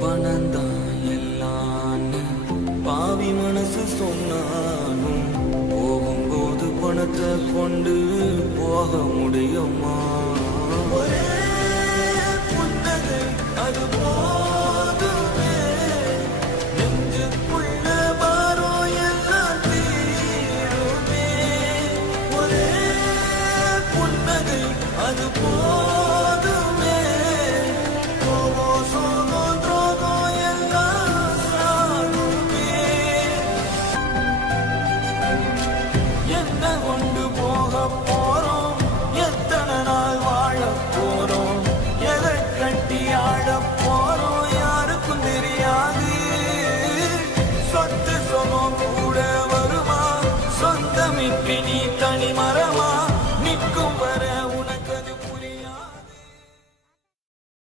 பணந்தான் எல்லான்னு பாவி மனசு சொன்னாலும் போகும்போது பணத்தை கொண்டு போக முடியுமா? ஒரே